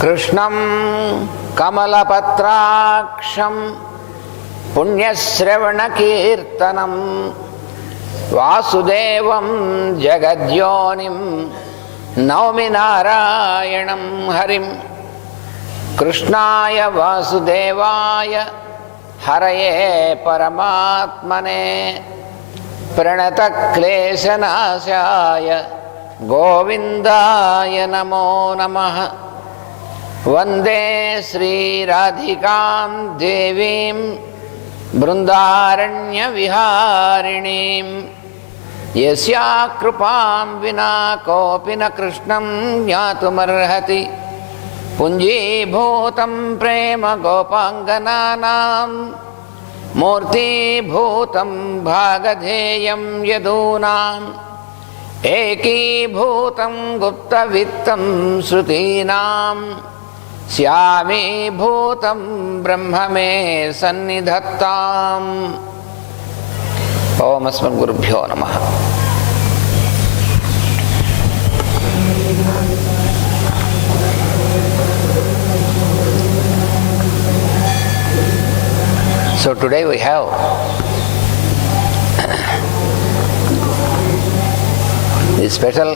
కృష్ణం కమలపత్రాక్షం పుణ్యశ్రవణకీర్తనం వాసుదేవం జగద్యోనిం నౌమి నారాయణం హరిం. కృష్ణాయ వాసుదేవాయ హరయే పరమాత్మనే ప్రణతక్లేశనాశాయ గోవిందాయ నమో నమః. వందే శ్రీరాధికాం దేవీం బృందారణ్యవిహారిణీం యస్యా కృపాం వినా కోపి న కృష్ణం జ్ఞాతుమర్హతి. పుంజీభూతం ప్రేమ గోపాంగనానాం మూర్తీభూతం భాగధేయం యదూనాం ఏకీభూతం గుప్తవిత్తం శృతీనాం శ్యామీభూతం బ్రహ్మ మే సన్నిధత్తాం. ఓం అస్మద్గురుభ్యో నమః. So today we have the special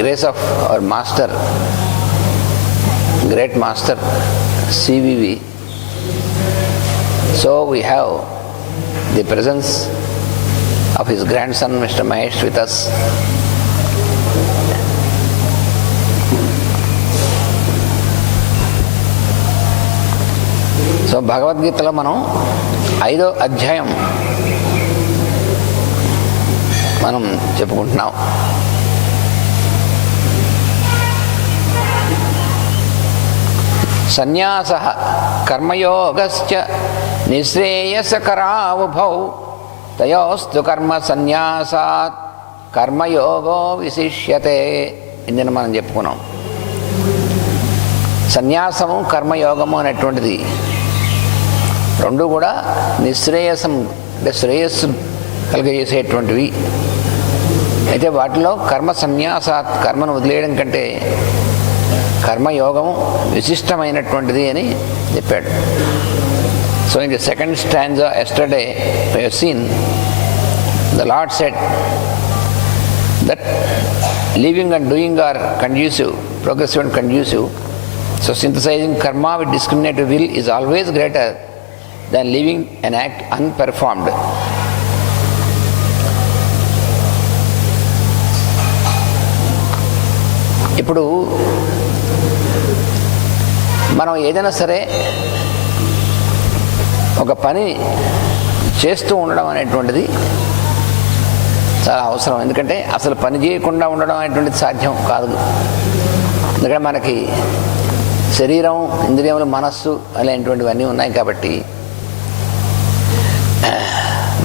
grace of our master, great master CVV. So we have the presence of his grandson Mr. Mahesh with us. So భగవద్గీతలో మనం 5వ అధ్యాయం మనం చెప్పుకుంటున్నాం. సన్యాసః కర్మయోగశ్చ నిశ్రేయసకరావుభౌ తయోస్తు కర్మ సన్యాసాత్ కర్మయోగో విశిష్యతే. ఇందులో మనం చెప్పుకున్నాం సన్యాసము కర్మయోగము అనేటువంటిది రెండు కూడా నిశ్రేయసం అంటే శ్రేయస్సు కలిగజేసేటువంటివి. అయితే వాటిలో కర్మ సన్యాసాత్ కర్మను వదిలేయడం కంటే కర్మయోగము విశిష్టమైనటువంటిది అని చెప్పాడు. So in the second stanza yesterday we have seen the Lord said that living and doing are conducive, progressive and conducive. So synthesizing karma with discriminative will is always greater than leaving an act unperformed. ఇప్పుడు మనం ఏదైనా సరే ఒక పని చేస్తూ ఉండడం అనేటువంటిది చాలా అవసరం. ఎందుకంటే అసలు పని చేయకుండా ఉండడం అనేటువంటిది సాధ్యం కాదు. ఎందుకంటే మనకి శరీరం, ఇంద్రియములు, మనస్సు అనేటువంటివన్నీ ఉన్నాయి కాబట్టి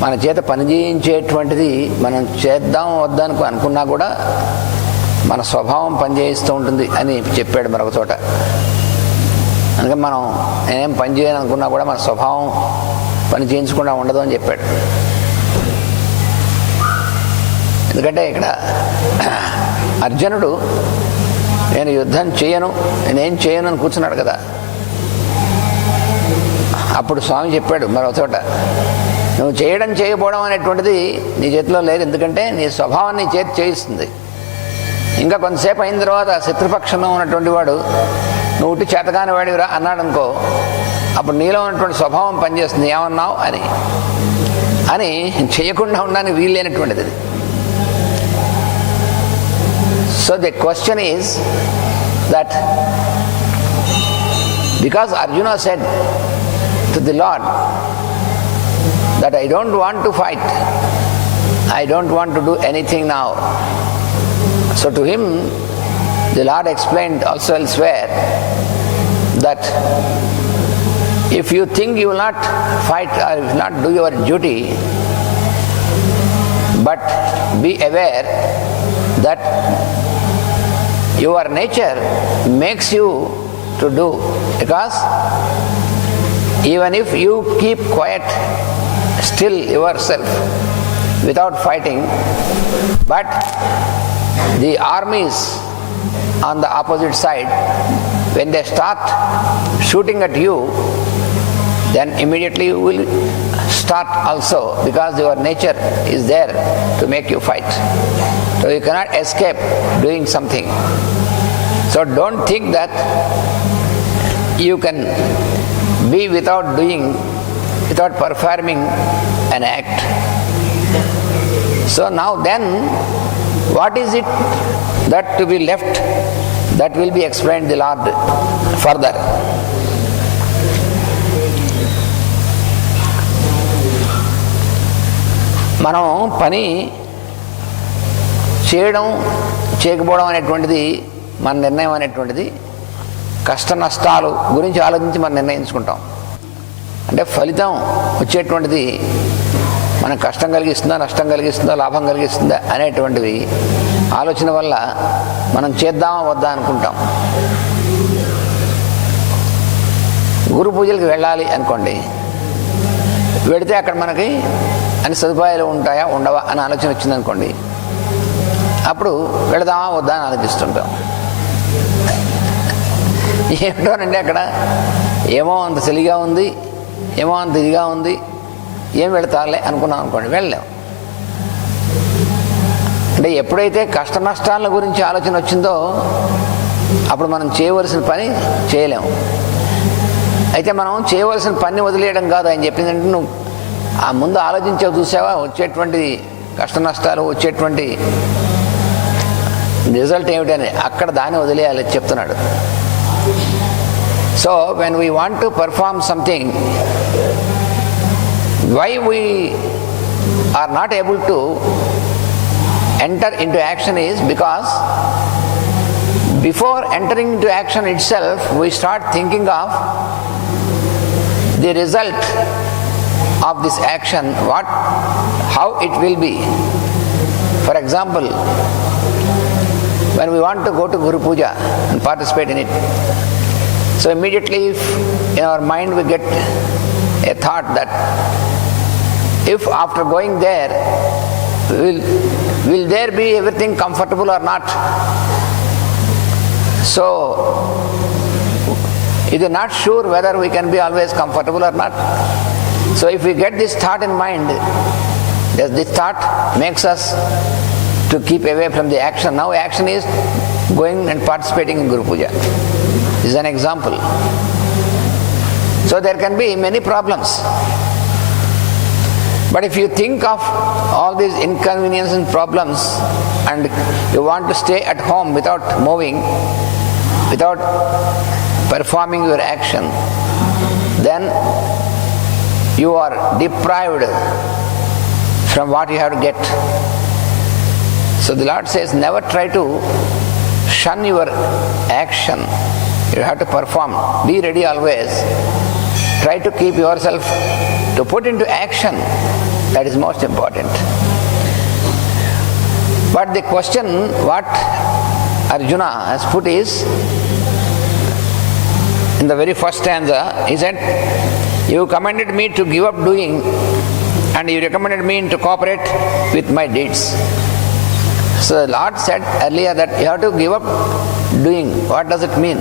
మన చేత పని చేయించేటువంటిది మనం చేద్దాం వద్దనుకు అనుకున్నా కూడా మన స్వభావం పనిచేయిస్తూ ఉంటుంది అని చెప్పాడు మరొక చోట. అందుకని మనం నేనేం పని చేయను అనుకున్నా కూడా మన స్వభావం పని చేయించకుండా ఉండదు అని చెప్పాడు. ఎందుకంటే ఇక్కడ అర్జునుడు నేను యుద్ధం చేయను, నేనేం చేయను అని కూర్చున్నాడు కదా. అప్పుడు స్వామి చెప్పాడు మరో చోట, నువ్వు చేయడం చేయకపోవడం అనేటువంటిది నీ చేతిలో లేదు. ఎందుకంటే నీ స్వభావం నీ చేతి చేయిస్తుంది. ఇంకా కొంతసేపు అయిన తర్వాత శత్రుపక్షంలో ఉన్నటువంటి వాడు నువ్వు ఉట్టి చేతగాని వాడివిరా అన్నాడు అనుకో, అప్పుడు నీలో ఉన్నటువంటి స్వభావం పనిచేస్తుంది. ఏమన్నావు అని అని చేయకుండా ఉండడానికి వీల్లేనటువంటిది. So the question is that because Arjuna said to the Lord that I don't want to fight, I don't want to do anything now. So to him the Lord explained also elsewhere that if you think you will not fight or you will not do your duty, but be aware that your nature makes you to do, because even if you keep quiet still yourself without fighting, but the armies on the opposite side, when they start shooting at you, then immediately you will start also, because your nature is there to make you fight. So you cannot escape doing something. So don't think that you can be without doing, without performing an act. So now then, what is it that to be left? That will be explained the Lord further. మనం పని చేయడం చేయకపోవడం అనేటువంటిది మన నిర్ణయం అనేటువంటిది కష్ట నష్టాలు గురించి ఆలోచించి మనం నిర్ణయించుకుంటాం. అంటే ఫలితం వచ్చేటువంటిది మనకు కష్టం కలిగిస్తుందా, నష్టం కలిగిస్తుందా, లాభం కలిగిస్తుందా అనేటువంటివి ఆలోచన వల్ల మనం చేద్దామా వద్దా అనుకుంటాం. గురు పూజలకు వెళ్ళాలి అనుకోండి, వెళితే అక్కడ మనకి అన్ని సదుపాయాలు ఉంటాయా ఉండవా అని ఆలోచన వచ్చిందనుకోండి, అప్పుడు వెళదామా వద్దా అని ఆలోచిస్తుంటాం. ఏమిటోనండి అక్కడ ఏమో అంత చలిగా ఉంది, ఏమో అంత ఇదిగా ఉంది, ఏం వెళతాలే అనుకున్నాం అనుకోండి, వెళ్ళలేం. అంటే ఎప్పుడైతే కష్ట నష్టాల గురించి ఆలోచన వచ్చిందో అప్పుడు మనం చేయవలసిన పని చేయలేము. అయితే మనం చేయవలసిన పని వదిలేయడం కాదు ఆయన చెప్పిందంటే, నువ్వు ఆ ముందు ఆలోచించావు చూసావా వచ్చేటువంటి కష్ట నష్టాలు, వచ్చేటువంటి రిజల్ట్ ఏమిటని, అక్కడ దాన్ని వదిలేయాలి చెప్తున్నాడు. So when we want to perform something, why we are not able to enter into action is because before entering into action itself we start thinking of the result of this action, how it will be. For example, when we want to go to Guru Puja and participate in it, so immediately if in our mind we get a thought that if after going there, will there be everything comfortable or not? So, it is not sure whether we can be always comfortable or not. So if we get this thought in mind, this thought makes us to keep away from the action. Now action is going and participating in Guru Puja. This is an example. So there can be many problems. But if you think of all these inconveniences and problems and you want to stay at home without moving, without performing your action, then you are deprived from what you have to get. So the Lord says, never try to shun your action. You have to perform. Be ready always. Try to keep yourself to put into action. That is most important. But the question what Arjuna has put is, in the very first stanza, he said, you commanded me to give up doing and you recommended me to cooperate with my deeds. So the Lord said earlier that you have to give up doing. What does it mean?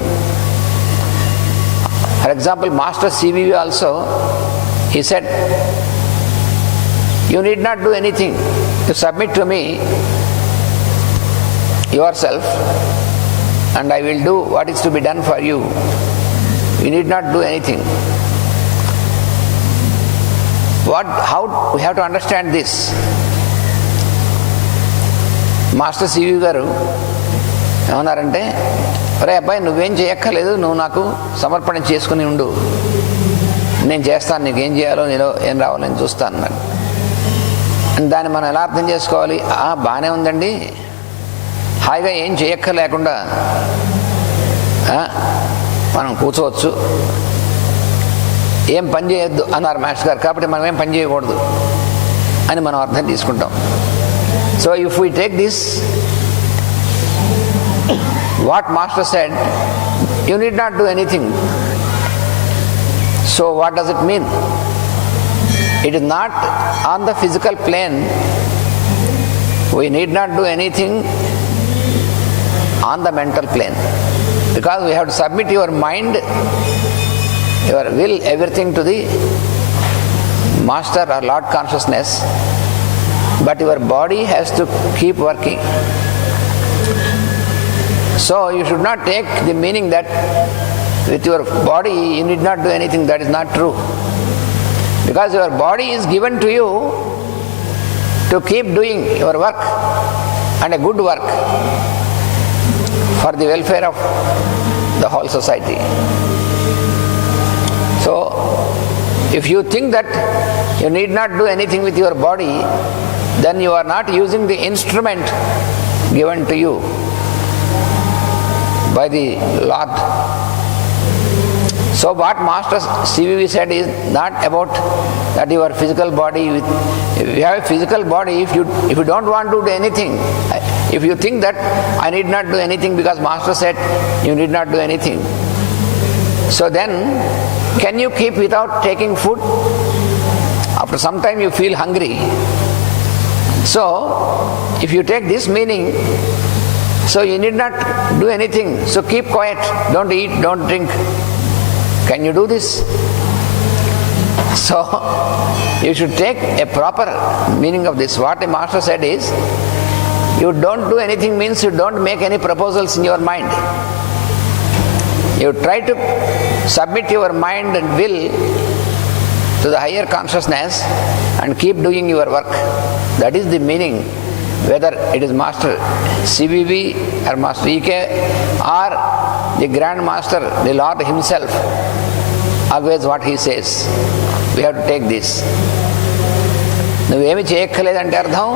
For example, Master CVV also, he said, you need not do anything. You submit to me yourself and I will do what is to be done for you. You need not do anything. How we have to understand this? Master C V గారు ఏమన్నారంటే, ఒరే అబ్బాయి నువ్వేం చేయక్కర్లేదు, నువ్వు నాకు సమర్పణ చేసుకుని ఉండు, నేను చేస్తాను, నీకేం చేయాలో నేను ఏం రావాలో నేను చూస్తాను అన్నాడు. దాన్ని మనం ఎలా అర్థం చేసుకోవాలి? బాగానే ఉందండి, హాయిగా ఏం చేయక్కర్లేకుండా మనం కూర్చోవచ్చు, ఏం పని చేయొద్దు అన్నారు మాస్టర్ గారు, కాబట్టి మనం ఏం పని చేయకూడదు అని మనం అర్థం తీసుకుంటాం. So if we take this, what Master said, you need not do anything. So what does it mean? It is not on the physical plane. We need not do anything on the mental plane. Because we have to submit your mind, your will, everything to the Master or Lord Consciousness, but your body has to keep working. So you should not take the meaning that with your body you need not do anything. That is not true. Because your body is given to you to keep doing your work, and a good work for the welfare of the whole society. So if you think that you need not do anything with your body, then you are not using the instrument given to you by the Lord. So what Master CVV said is not about that your physical body. If you have a physical body, if you don't want to do anything, if you think that I need not do anything because Master said you need not do anything, so then can you keep without taking food? After some time you feel hungry. So if you take this meaning, so you need not do anything, so keep quiet, don't eat, don't drink. Can you do this? So you should take a proper meaning of this. What the Master said is, you don't do anything means you don't make any proposals in your mind. You try to submit your mind and will to the higher consciousness and keep doing your work. That is the meaning, whether it is Master CVV or Master EAK or the Grand Master, the Lord Himself. Always what He says. We have to take this. నువ్వేమి చేయక్కర్లేదంటే అర్థం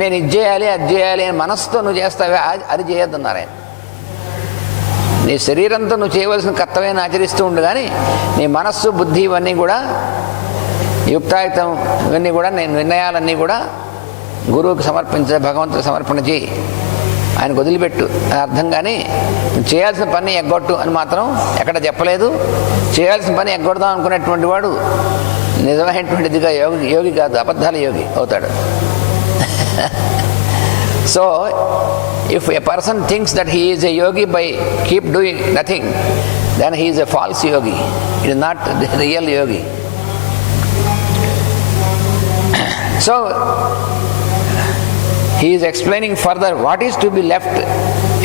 నేను ఇది చేయాలి అది చేయాలి అని మనస్సుతో నువ్వు చేస్తావే అది చేయొద్దన్నారు ఆయన. నీ శరీరంతో నువ్వు చేయవలసిన కర్తవ్యాన్ని ఆచరిస్తూ ఉండు, కానీ నీ మనస్సు బుద్ధి ఇవన్నీ కూడా యుక్తాయుక్తం ఇవన్నీ కూడా నేను నిర్ణయాలన్నీ కూడా గురువుకి సమర్పించే, భగవంతుడికి సమర్పణ చేయి, ఆయనకు వదిలిపెట్టు అని అర్థం. కానీ చేయాల్సిన పని ఎగ్గొట్టు అని మాత్రం ఎక్కడ చెప్పలేదు. చేయాల్సిన పని ఎగ్గొడదాం అనుకునేటువంటి వాడు నిజమైనటువంటిదిగా యోగి కాదు, అబద్ధాల యోగి అవుతాడు. So if a person thinks that he is a yogi by keep doing nothing, then he is a false yogi. It is not the real yogi. So he is explaining further what is to be left.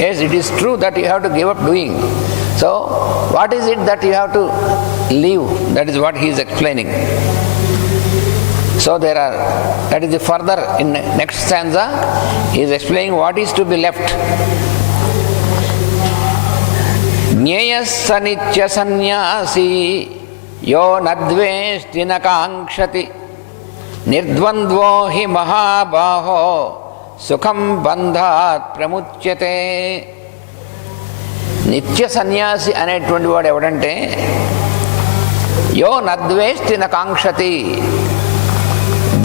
Yes, it is true that you have to give up doing. So what is it that you have to leave? That is what he is explaining. So that is the further in next stanza, he is explaining what is to be left. Jneyassa nitya sannyasi yo nadveshti nakangshati nirdvandvo hi mahabaho sukham bandhat pramuchyate. నిత్య సన్యాసి అనేటువంటి వాడు ఎవడంటే యో నద్వేష్టి నకాంక్షతి,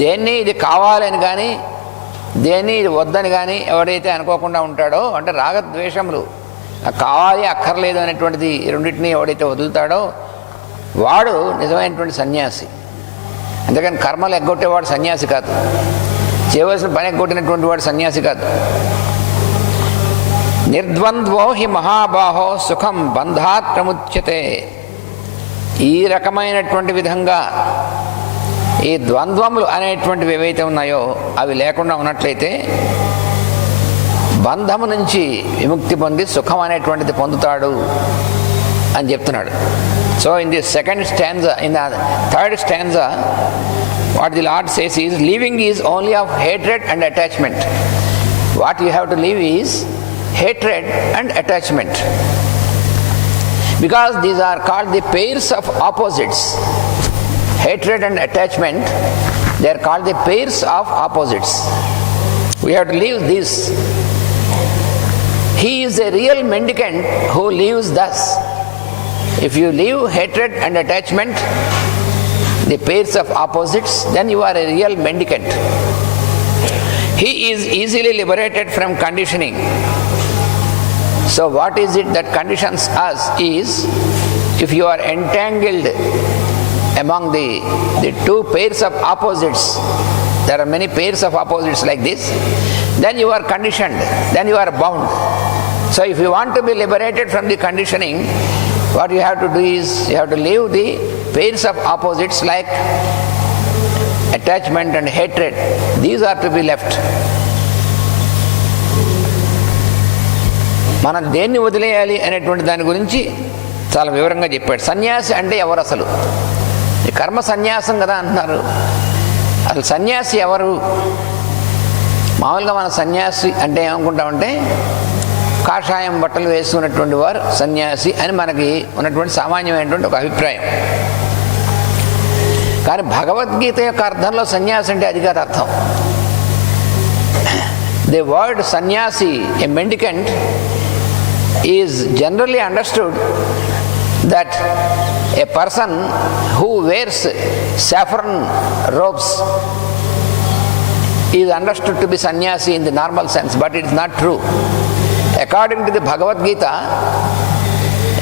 దేన్ని ఇది కావాలని కానీ దేన్ని ఇది వద్దని కానీ ఎవడైతే అనుకోకుండా ఉంటాడో, అంటే రాగద్వేషములు కావాలి అక్కర్లేదు అనేటువంటిది రెండింటినీ ఎవడైతే వదులుతాడో వాడు నిజమైనటువంటి సన్యాసి. అందుకని కర్మలు ఎగ్గొట్టేవాడు సన్యాసి కాదు, చేయవలసిన పని ఎగ్గొట్టినటువంటి వాడు సన్యాసి కాదు. నిర్ద్వంద్వో హి మహాబాహో సుఖం బంధాత్ ప్రముచ్యతే. ఈ రకమైనటువంటి విధంగా ఈ ద్వంద్వములు అనేటువంటివి ఏవైతే ఉన్నాయో అవి లేకుండా ఉన్నట్లయితే బంధము నుంచి విముక్తి పొంది సుఖం అనేటువంటిది పొందుతాడు అని చెప్తున్నాడు. So in the second stanza, in the third stanza, what the Lord says is, leaving is only of hatred and attachment. What you have to leave is hatred and attachment, because these are called the pairs of opposites. Hatred and attachment, they are called the pairs of opposites. We have to leave this. He is a real mendicant who lives thus. If you leave hatred and attachment, the pairs of opposites, then you are a real mendicant. He is easily liberated from conditioning. So what is it that conditions us is, if you are entangled among the two pairs of opposites, there are many pairs of opposites like this, then you are conditioned, then you are bound. So if you want to be liberated from the conditioning, what you have to do is, you have to leave the pairs of opposites like attachment and hatred. These are to be left. మనం దేన్ని వదిలేయాలి అనేటువంటి దాని గురించి చాలా వివరంగా చెప్పాడు. సన్యాసి అంటే ఎవరు అసలు? ఈ కర్మ సన్యాసం కదా అంటున్నారు. అసలు సన్యాసి ఎవరు? మామూలుగా మన సన్యాసి అంటే ఏమనుకుంటామంటే కాషాయం బట్టలు వేసుకున్నటువంటి వారు సన్యాసి అని మనకి ఉన్నటువంటి సామాన్యమైనటువంటి ఒక అభిప్రాయం. కానీ భగవద్గీత యొక్క అర్థంలో సన్యాసి అంటే అది కాదు అర్థం. ది వర్డ్ సన్యాసి, ఏ మెండికెంట్, is generally understood that a person who wears saffron robes is understood to be sannyasi in the normal sense, but it is not true. According to the Bhagavad Gita,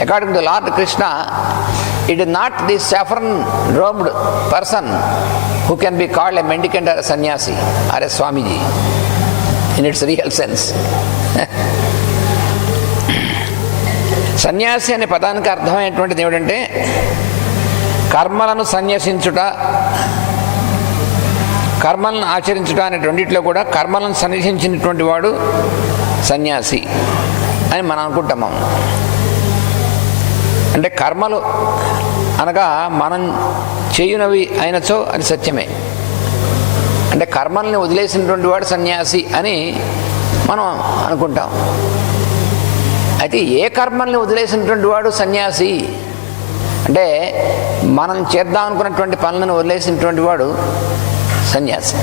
according to Lord Krishna, it is not the saffron robed person who can be called a mendicant or a sannyasi or a Swamiji in its real sense. సన్యాసి అనే పదానికి అర్థమైనటువంటిది ఏమిటంటే కర్మలను సన్యసించుట, కర్మలను ఆచరించుట అనే రెండిట్లో కూడా కర్మలను సన్యసించినటువంటి వాడు సన్యాసి అని మనం అనుకుంటాము. అంటే కర్మలు అనగా మనం చేయునవి అయినచో అది సత్యమే. అంటే కర్మల్ని వదిలేసినటువంటి వాడు సన్యాసి అని మనం అనుకుంటాం. అయితే ఏ కర్మల్ని వదిలేసినటువంటి వాడు సన్యాసి అంటే మనం చేద్దాం అనుకున్నటువంటి పనులను వదిలేసినటువంటి వాడు సన్యాసి.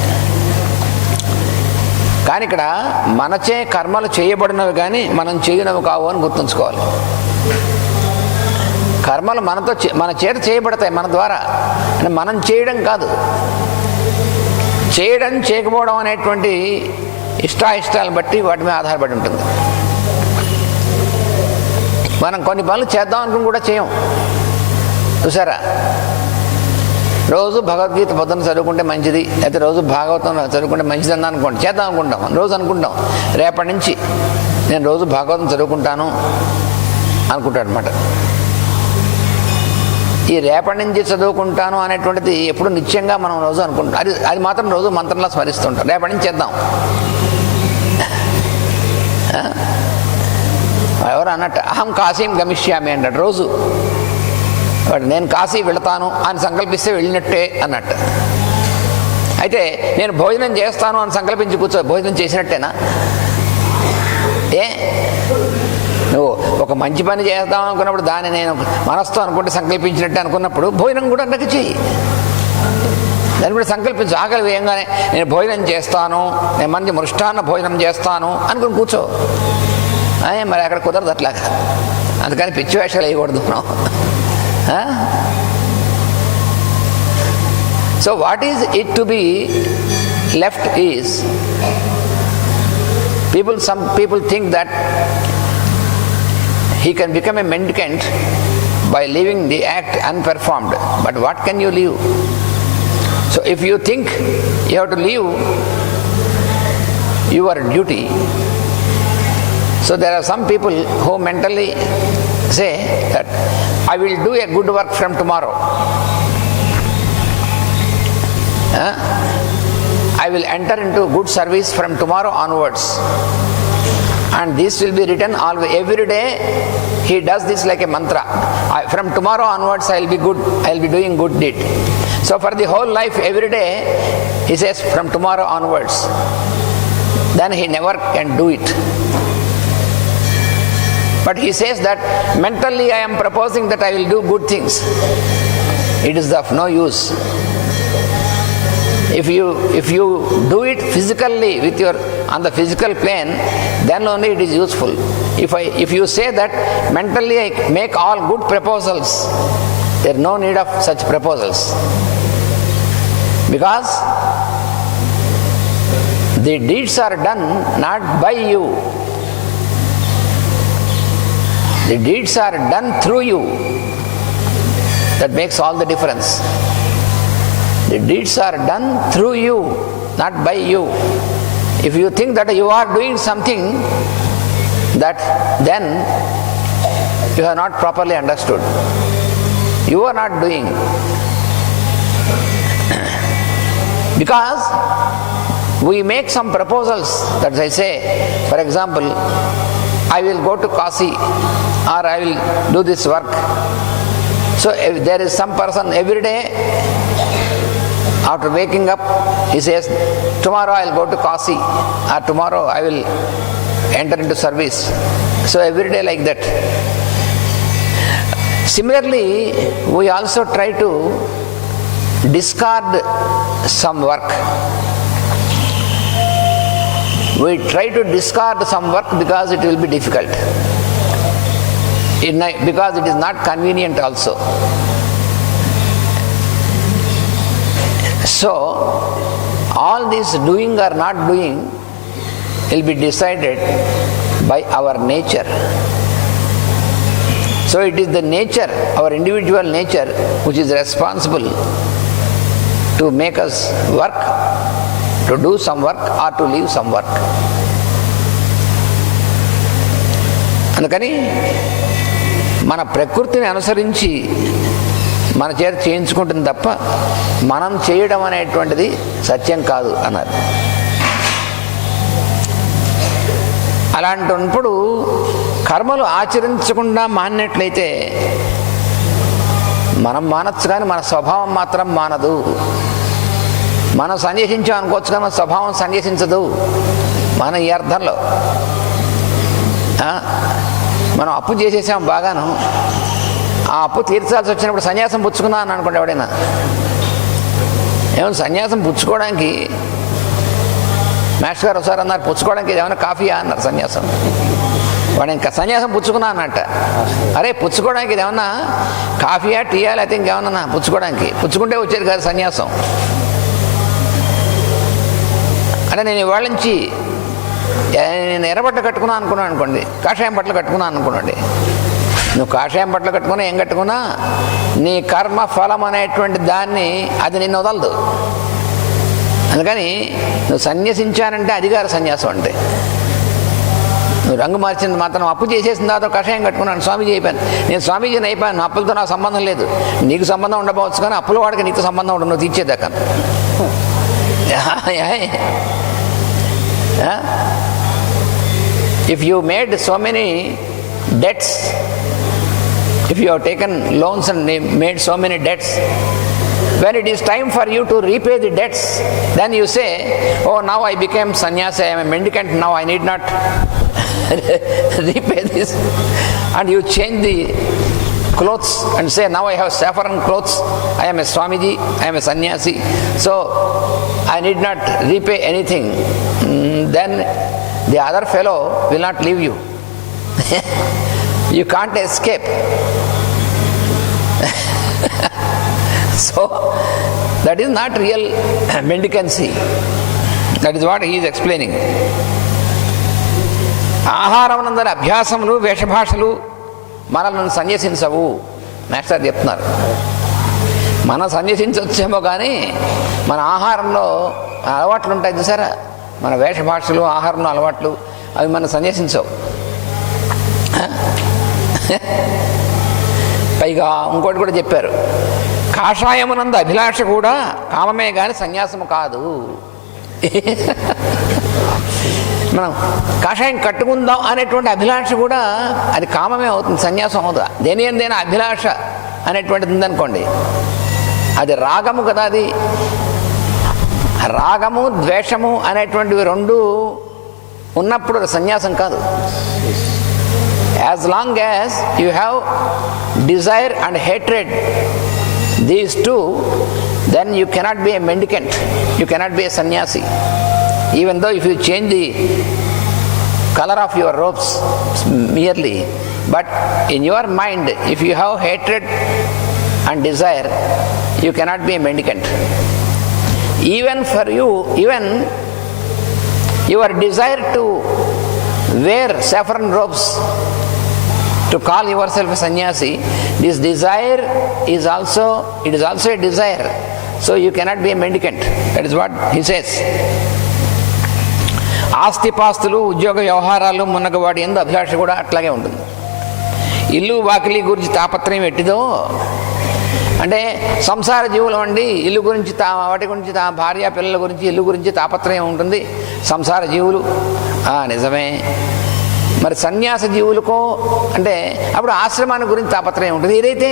కానీ ఇక్కడ మనచే కర్మలు చేయబడినవి కానీ మనం చేయనవి కావు అని గుర్తుంచుకోవాలి. కర్మలు మన చేత చేయబడతాయి, మన ద్వారా. అంటే మనం చేయడం కాదు, చేయడం చేయకపోవడం అనేటువంటి ఇష్టాయిష్టాలను బట్టి వాటి మీద ఆధారపడి ఉంటుంది. మనం కొన్ని పనులు చేద్దాం అనుకుని కూడా చేయం. చూసారా, రోజు భగవద్గీత పొద్దున్న చదువుకుంటే మంచిది, అయితే రోజు భాగవతం చదువుకుంటే మంచిది అని అనుకోండి, చేద్దాం అనుకుంటాం. రోజు అనుకుంటాం రేపటి నుంచి నేను రోజు భాగవతం చదువుకుంటాను అనుకుంటాడు అనమాట. ఈ రేపటి నుంచి చదువుకుంటాను అనేటువంటిది ఎప్పుడు నిత్యంగా మనం రోజు అనుకుంటాం. అది మాత్రం రోజు మంత్రంలా స్మరిస్తుంటాం. రేపటి నుంచి చేద్దాం. ఎవరు అన్నట్టు అహం కాశీం గమిష్యామి అన్నాడు రోజు. వాడు నేను కాశీ వెళతాను అని సంకల్పిస్తే వెళ్ళినట్టే అన్నట్టు. అయితే నేను భోజనం చేస్తాను అని సంకల్పించి కూర్చో, భోజనం చేసినట్టేనా? నువ్వు ఒక మంచి పని చేద్దాం అనుకున్నప్పుడు దాన్ని నేను మనస్తో అనుకుంటే సంకల్పించినట్టే అనుకున్నప్పుడు భోజనం కూడా అన్నట్టు చెయ్యి. దాన్ని కూడా సంకల్పించు. ఆకలి వేయంగానే నేను భోజనం చేస్తాను, నేను మంచి మృష్టాన్న భోజనం చేస్తాను అనుకుని కూర్చో. మరి అక్కడ కుదరదు అట్లాగా. అందుకని పిచ్చి వేషాలు వేయకూడదు మనం. So what is it to be left is, some people think that he can become a mendicant by leaving the act unperformed. But what can you leave? So if you think you have to leave your duty, so there are some people who mentally say that I will do a good work from tomorrow. I will enter into good service from tomorrow onwards. And this will be written always, every day he does this like a mantra. From tomorrow onwards I will be good, I will be doing good deed. So for the whole life, every day he says from tomorrow onwards. Then he never can do it. But he says that mentally I am proposing that I will do good things. It is of no use. If you do it physically with your on the physical plane, then only it is useful. If you say that mentally I make all good proposals, there is no need of such proposals. Because the deeds are done not by you. The deeds are done through you. That makes all the difference. The deeds are done through you, not by you. If you think that you are doing something, that then you have not properly understood. You are not doing. Because we make some proposals, that I say, for example, I will go to Kasi or I will do this work. So if there is some person every day after waking up, he says, tomorrow I will go to Kasi or tomorrow I will enter into service. So every day like that. Similarly, we also try to discard some work. We try to discard some work because it will be difficult. Because it is not convenient also. So, all this doing or not doing will be decided by our nature. So it is the nature, our individual nature, which is responsible to make us work, to do some work or to leave some work. అందుకని మన ప్రకృతిని అనుసరించి మన చేత చేయించుకుంటుంది తప్ప మనం చేయడం అనేటువంటిది సత్యం కాదు అన్నారు. అలాంటప్పుడు కర్మలు ఆచరించకుండా మానినట్లయితే మనం మానచ్చు కానీ మన స్వభావం మాత్రం మానదు. మనం సన్యసించాం అనుకోవచ్చు కానీ మన స్వభావం సన్యసించదు. మన ఈ అర్థంలో మనం అప్పు చేసేసాం బాగాను, ఆ అప్పు తీర్చాల్సి వచ్చినప్పుడు సన్యాసం పుచ్చుకున్నా అని అనుకోండి ఎవడైనా. ఏమన్నా సన్యాసం పుచ్చుకోవడానికి మాస్టర్ గారు ఒకసారి అన్నారు, పుచ్చుకోవడానికి ఏమైనా కాఫీయా అన్నారు సన్యాసం. వాడు ఇంకా సన్యాసం పుచ్చుకున్నా అన్నట్ట. అరే పుచ్చుకోవడానికి ఇది ఏమన్నా కాఫీయా టీయా లేకపోతే ఇంకేమన్నా పుచ్చుకోవడానికి? పుచ్చుకుంటే వచ్చేది కాదు సన్యాసం. అంటే నేను ఇవాళ నుంచి నేను ఎర్రబట్ట కట్టుకున్నాను అనుకున్నాను అనుకోండి, కాషాయం బట్టలు కట్టుకున్నాను అనుకోండి. నువ్వు కాషాయం బట్టలు కట్టుకున్నా ఏం కట్టుకున్నా నీ కర్మ ఫలం అనేటువంటి దాన్ని అది నిన్ను వదలదు. అందుకని నువ్వు సన్యసించానంటే అధికార సన్యాసం అంటే. నువ్వు రంగు మార్చింది మాత్రం అప్పు చేసేసిన తర్వాత కషాయం కట్టుకున్నాను స్వామీజీ అయిపోయాను, నేను స్వామీజీని అయిపోయాను, అప్పులతో నాకు సంబంధం లేదు. నీకు సంబంధం ఉండకపోవచ్చు కానీ అప్పుల వాడికి నీకు సంబంధం ఉండదు, నువ్వు తీర్చేదాకా. If you made so many debts, if you have taken loans and made so many debts, when it is time for you to repay the debts, then you say, oh, now I became sannyasi, I am a mendicant, now I need not repay this. And you change the clothes and say, now I have saffron clothes, I am a Swamiji, I am a sannyasi, so I need not repay anything. Then the other fellow will not leave you. You can't escape. So that is not real mendicancy. That is what he is explaining. ఆహారమునందరి అభ్యాసములు వేషభాషలు మనల్ని సన్యసించవు మాస్టర్ చెప్తున్నారు. మనం సన్యసించవచ్చేమో కానీ మన ఆహారంలో అలవాట్లు ఉంటాయి చూసారా, మన వేషభాషలు ఆహారంలో అలవాట్లు అవి మనం సన్యసించవు. పైగా ఇంకోటి కూడా చెప్పారు, కాషాయమునందు అభిలాష కూడా కామమే కానీ సన్యాసము కాదు. మనం కాషాయం కట్టుకుందాం అనేటువంటి అభిలాష కూడా అది కామమే అవుతుంది, సన్యాసం అవుతుందా? దేనిదైనా అభిలాష అనేటువంటిది ఉందనుకోండి, అది రాగము కదా. అది రాగము ద్వేషము అనేటువంటివి రెండు ఉన్నప్పుడు అది సన్యాసం కాదు. As long as you have desire and hatred, these two, then you cannot be a mendicant, you cannot be a sannyasi. Even though if you change the color of your robes merely, but in your mind if you have hatred and desire, you cannot be a mendicant. Even for you, even your desire to wear saffron robes, to call yourself a sannyasi, this desire is also, it is also a desire, so you cannot be a mendicant. That is what he says. ఆస్తిపాస్తులు, ఉద్యోగ వ్యవహారాలు మున్నగవాడి ఎందు అభిలాష కూడా అట్లాగే ఉంటుంది. ఇల్లు వాకిలి గురించి తాపత్రయం ఎట్టిదో అంటే సంసార జీవులు అండి, ఇల్లు గురించి వాటి గురించి భార్య పిల్లల గురించి ఇల్లు గురించి తాపత్రయం ఉంటుంది సంసార జీవులు. నిజమే. మరి సన్యాస జీవులకో అంటే అప్పుడు ఆశ్రమాన్ని గురించి తాపత్రయం ఉంటుంది. ఏదైతే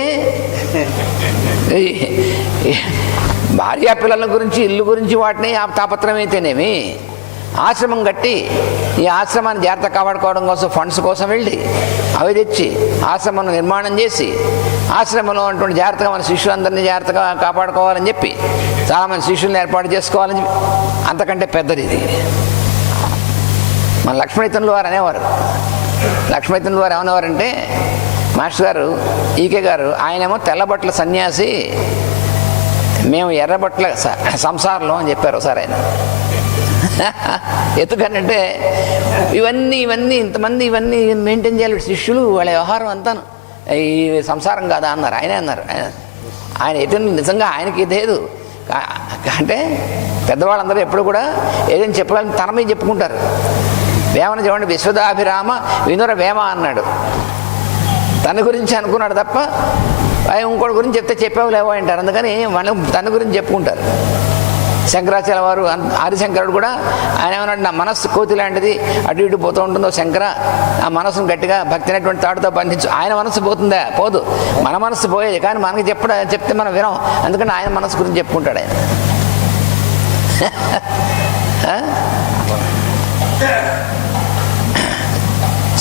భార్య పిల్లల గురించి ఇల్లు గురించి వాటిని తాపత్రయం అయితేనేమి, ఆశ్రమం కట్టి ఈ ఆశ్రమాన్ని జాగ్రత్త కాపాడుకోవడం కోసం ఫండ్స్ కోసం వెళ్ళి అవి తెచ్చి ఆశ్రమం నిర్మాణం చేసి ఆశ్రమంలో ఉన్నటువంటి జాగ్రత్తగా మన శిష్యులందరినీ జాగ్రత్తగా కాపాడుకోవాలని చెప్పి చాలామంది శిష్యుల్ని ఏర్పాటు చేసుకోవాలని చెప్పి అంతకంటే పెద్దది ఇది. మన లక్ష్మణితనులు వారు అనేవారు. లక్ష్మణితనులు వారు ఏమనేవారంటే, మాస్టర్ గారు ఈకే గారు ఆయనేమో తెల్లబట్టల సన్యాసి, మేము ఎర్రబట్టల సంసారంలో అని చెప్పారు ఒకసారి ఆయన. ఎందుకనంటే ఇవన్నీ ఇంతమంది ఇవన్నీ మెయింటైన్ చేయాలి శిష్యులు, వాళ్ళ వ్యవహారం అంతాను ఈ సంసారం కాదా అన్నారు. ఆయనే అన్నారు. ఆయన ఎటు నిజంగా ఆయనకి ఇదేదు అంటే పెద్దవాళ్ళందరూ ఎప్పుడు కూడా ఏదైనా చెప్పాలని తన మీద చెప్పుకుంటారు. వేమన చూడండి, విశ్వదాభిరామ వినుర వేమ అన్నాడు. తన గురించి అనుకున్నాడు తప్ప ఇంకోటి గురించి చెప్తే చెప్పావు లేవో అంటారు. అందుకని మనం తన గురించి చెప్పుకుంటారు. శంకరాచార్య వారు ఆదిశంకరుడు కూడా ఆయన ఏమన్నాడు, నా మనస్సు కోతి లాంటిది అటు ఇటు పోతూ ఉంటుందో శంకర, ఆ మనస్సును గట్టిగా భక్తి అనేటువంటి తాడుతో బంధించు. ఆయన మనస్సు పోతుందా? పోదు. మన మనస్సు పోయేది, కానీ మనకి చెప్తే మనం వినం. అందుకని ఆయన మనస్సు గురించి చెప్పుకుంటాడు ఆయన.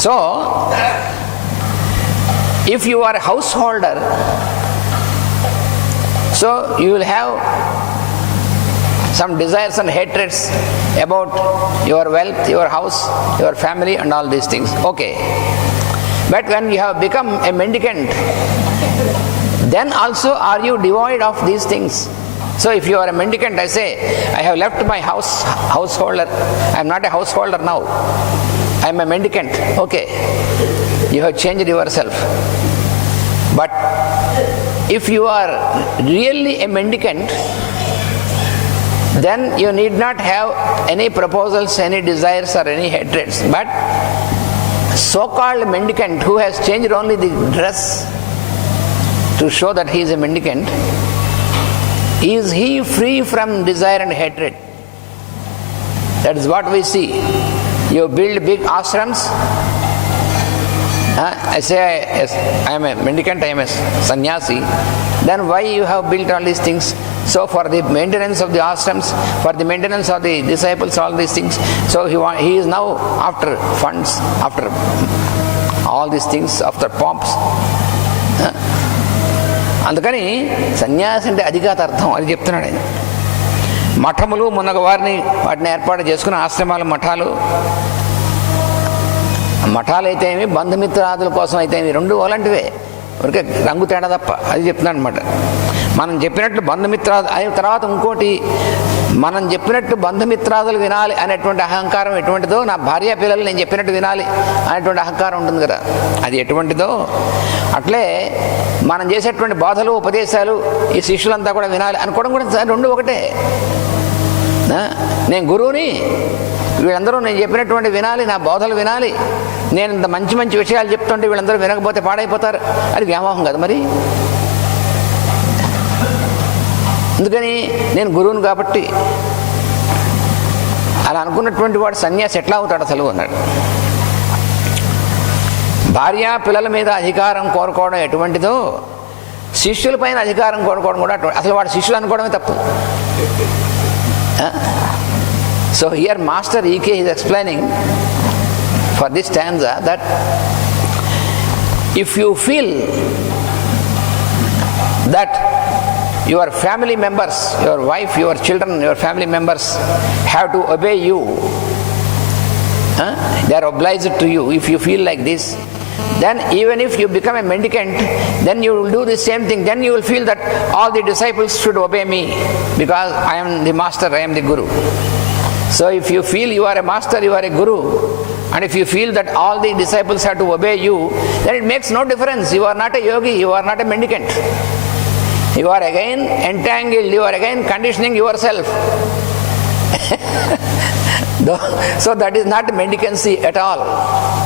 So if you are a householder, so you will have some desires and hatreds about your wealth, your house, your family and all these things. Okay. But when you have become a mendicant, then also are you devoid of these things? So if you are a mendicant, I say, I have left my householder. I am not a householder now. I am a mendicant. Okay. You have changed yourself. But if you are really a mendicant, then you need not have any proposals, any desires or any hatreds. But so-called mendicant who has changed only the dress to show that he is a mendicant, is he free from desire and hatred? That is what we see. You build big ashrams. I say, yes, I am a mendicant, I am a sannyasi. Then why you have built all these things? So for the maintenance of the ashrams, for the maintenance of the disciples, all these things. So he is now after funds, after all these things, after pomps. అందుకని సన్యాసి అంటే అది కాదు అర్థం, అది చెప్తున్నాడు ఆయన. మఠములు మున్నగ వాటిని ఏర్పాటు చేసుకుని ఆశ్రమాలు, మఠాలు అయితే ఏమి, బంధుమిత్రాదుల కోసం అయితే ఏమి, రెండు అలాంటివే, ఊరికే రంగు తేడా తప్ప. అది చెప్తున్నాను అనమాట. మనం చెప్పినట్లు బంధుమిత్రాదు అయిన తర్వాత ఇంకోటి, మనం చెప్పినట్టు బంధుమిత్రాదులు వినాలి అనేటువంటి అహంకారం ఎటువంటిదో, నా భార్య పిల్లలు నేను చెప్పినట్టు వినాలి అనేటువంటి అహంకారం ఉంటుంది కదా, అది ఎటువంటిదో అట్లే మనం చేసేటువంటి బోధలు, ఉపదేశాలు ఈ శిష్యులంతా కూడా వినాలి అనుకోవడం కూడా రెండు ఒకటే. నేను గురువుని, వీళ్ళందరూ నేను చెప్పినటువంటి వినాలి, నా బోధలు వినాలి, నేను ఇంత మంచి మంచి విషయాలు చెప్తుంటే వీళ్ళందరూ వినకపోతే పాడైపోతారు, అది వ్యామోహం కదా మరి. అందుకని నేను గురువుని కాబట్టి అలా అనుకున్నటువంటి వాడు సన్యాసి ఎట్లా అవుతాడు అసలు అన్నాడు. భార్య పిల్లల మీద అధికారం కోరుకోవడం ఎటువంటిదో, శిష్యుల పైన అధికారం కోరుకోవడం కూడా అసలు వాడు శిష్యులు అనుకోవడమే తప్పు. So here Master EK is explaining for this stanza that if you feel that your family members, your wife, your children, your family members have to obey you, they are obliged to you, if you feel like this, then even if you become a mendicant, then you will do the same thing. Then you will feel that all the disciples should obey me because I am the master, I am the guru. So if you feel you are a master, you are a guru, and if you feel that all the disciples have to obey you, then it makes no difference. You are not a yogi, you are not a mendicant. You are again entangled, you are again conditioning yourself. So that is not mendicancy at all.